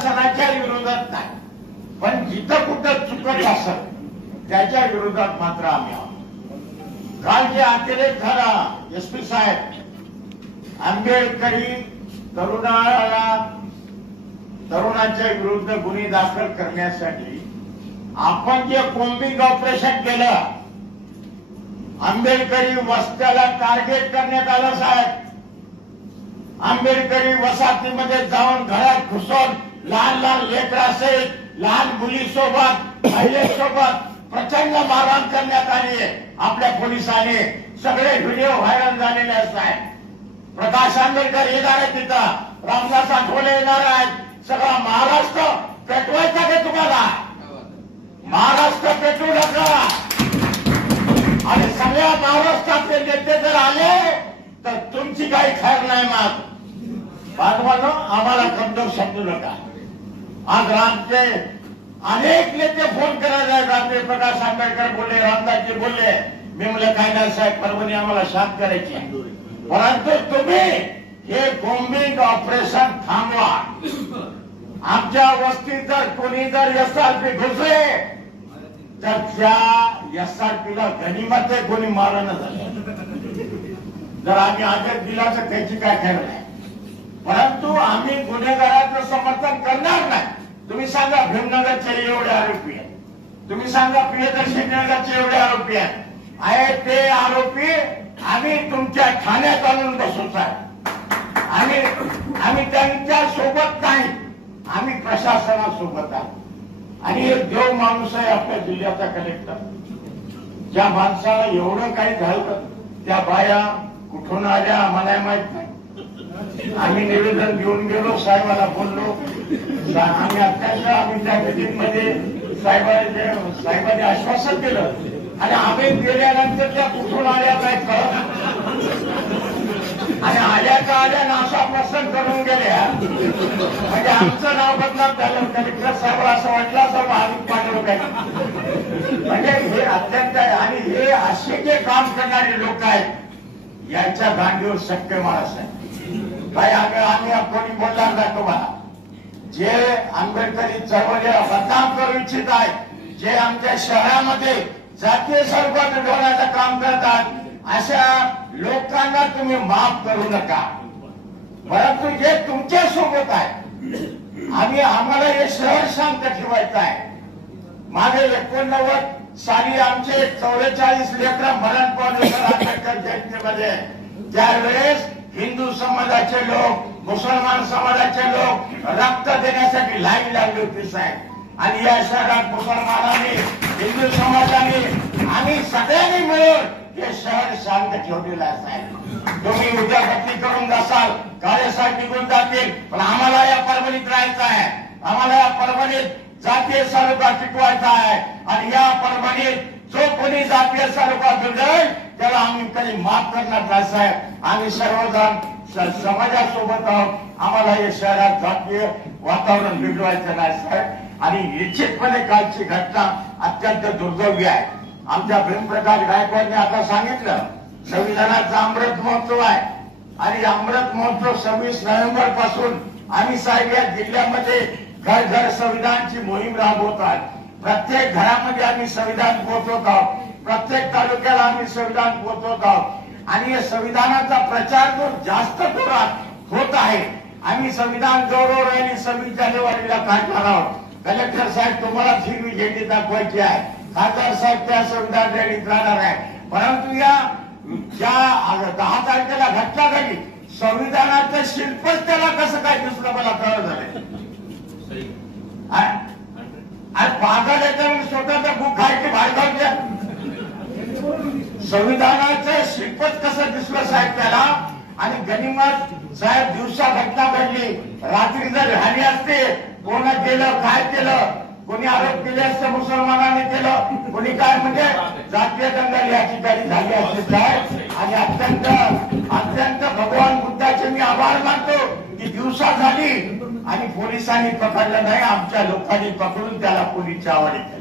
प्रशासनाच्या विरोधात नाही, पण जिथं कुठं चुकत असत त्याच्या विरोधात मात्र आम्ही आहोत. काल जे अतिरेक झाला, एसपी साहेब आंबेडकरी तरुणाच्या विरुद्ध गुन्हे दाखल करण्यासाठी आपण जे कोम्बिंग ऑपरेशन केलं, आंबेडकरी वस्त्याला टार्गेट करण्यात आलं साहेब. आंबेडकरी वसाहतीमध्ये जाऊन घरात घुसून लहान लहान लेकरासहित, लहान मुलीसोबत, महिलेसोबत प्रचंड मारहाण करण्यात आली आहे आपल्या पोलिसांनी. सगळे व्हिडिओ व्हायरल झालेले आहेत. प्रकाश आंबेडकर येणार आहे तिथं, रामदास आठवले येणार आहेत. सगळा महाराष्ट्र पेटवायचा का तुम्हाला? महाराष्ट्र पेटवू नका. आणि सगळ्या महाराष्ट्रातले नेते जर आले तर तुमची काही खैर नाही. मग बांधवांनो, आम्हाला कमजोर समजू नका. आज रामचे अनेक नेते फोन करायला आहेत. रात्री प्रकाश आंबेडकर बोलले, रामदासजी बोलले. मी म्हणलं काय नाही साहेब, परभणी आम्हाला शांत करायची आहे. परंतु तुम्ही हे कोम्बिंग ऑपरेशन थांबवा. आमच्या वस्तीत जर कोणी जर एसआरपी घुसले तर त्या एसआरपीला गनिमत आहे, कोणी मारणं झालं. जर आम्ही आदेश दिला तर त्याची काय खरं नाही. परंतु आम्ही गुन्हेगाराचं समर्थन करणार नाही. तुम्ही सांगा भीमनगरचे एवढे आरोपी आहेत, तुम्ही सांगा प्रियदर्शनी नगरचे एवढे आरोपी आहेत, ते आरोपी आम्ही तुमच्या ठाण्यात आणून बसवत आहे. आम्ही त्यांच्या सोबत नाही, आम्ही प्रशासनासोबत आहोत. आणि एक देव माणूस आहे आपल्या जिल्ह्याचा कलेक्टर. ज्या माणसाला एवढं काही झालं, त्या बाया कुठून आल्या आम्हाला माहित नाही. आम्ही निवेदन घेऊन गेलो, साहेबाला बोललो. आम्ही त्या मीटिंगमध्ये साहेबांनी आश्वासन दिलं आणि आम्ही गेल्यानंतर त्या कुठून आल्या काय कळत आणि आल्या का आल्या नाशा प्रसन्न करून गेल्या. म्हणजे आमचं नाव बदनाम झालं. कलेक्टर साहेब असं वाटलं असं महावीर पाठवलं काय. म्हणजे हे अत्यंत आहे. आणि हे असे जे काम करणारे लोक आहेत यांच्या गांडीवर शक्य माणूस आहे. काय आम्ही कोणी बोलणार नाही तुम्हाला. जे आंबेडकरी चळवळीला बदनाम करू इच्छित आहेत, जे आमच्या शहरामध्ये जातीय स्वरूपात मिळवण्याचं काम करतात, अशा लोकांना तुम्ही माफ करू नका. परंतु जे तुमच्या सोबत आहे, आम्हाला हे शहर शांत ठेवायचं आहे. मागे 89 साली आमचे 44 लेकरं मरण पावले आंबेडकर जयंतीमध्ये. त्यावेळेस हिंदू समाजाचे लोक, मुसलमान समाजाचे लोक रक्त देण्यासाठी लाईन लागली होती साहेब. आणि या शहरात मुसलमानांनी, हिंदू समाजाने आम्ही सगळ्यांनी मिळून हे शहर शांत ठेवलेलं आहे साहेब. तुम्ही उद्या बदली करून जासाल, कार्यसाहेब निघून जातील, पण आम्हाला या परभणीत राहायचं आहे. आम्हाला या परभणीत जातीय स्वरूपात टिकवायचा आहे. आणि या परभणीत जो कोणी जातीय स्वरूपात जाईल त्याला आम्ही कधी माफ करणार नाही साहेब. आम्ही सर्वजण समाजासोबत आहोत. आम्हाला या शहरात जातीय वातावरण बिघडवायचं नाही साहेब. आणि निश्चितपणे कालची घटना अत्यंत दुर्दैवी आहे. आमच्या भीमप्रकाश गायकवाडने आता सांगितलं, संविधानाचा अमृत महोत्सव आहे आणि अमृत महोत्सव 26 नोव्हेंबर पासून आम्ही साहेब या जिल्ह्यामध्ये घर घर संविधानची मोहीम राबवत आहोत. प्रत्येक घरामध्ये आम्ही संविधान पोहोचवत आहोत. प्रत्येक तालुक्याला आम्ही संविधान पोहोचवत आहोत. आणि या संविधानाचा प्रचार जो जास्त जोरात होत आहे. आम्ही संविधान गौरव रॅली 26 जानेवारीला काढणार आहोत. कलेक्टर साहेब तुम्हाला ही झेंडी दाखवायची आहे. खासदार साहेब त्या संविधान रॅलीत राहणार आहे. परंतु या ज्या 10 तारखेला घटना घडली, संविधानाचं शिल्पच त्याला कसं काय दिसलं मला कळत झालंय. आणि पागल याच्यावर स्वतःचा बुक खायची भाडगावच्या संविधानाचं शिल्पच कसं दिसलं साहेब त्याला. आणि गनिमत साहेब दिवसा घटना घडली, रात्री जर झाली असते, कोणी केलं काय केलं, कोणी आरोप केले असते मुसलमानांनी केलं, कोणी काय म्हणजे जातीय दंगल या ठिकाणी झाली असते साहेब. आणि अत्यंत भगवान बुद्धाचे मी आभार मानतो की दिवसा झाली आणि पोलिसांनी पकडलं नाही, आमच्या लोकांनी पकडून त्याला पोलीस चावडी केली.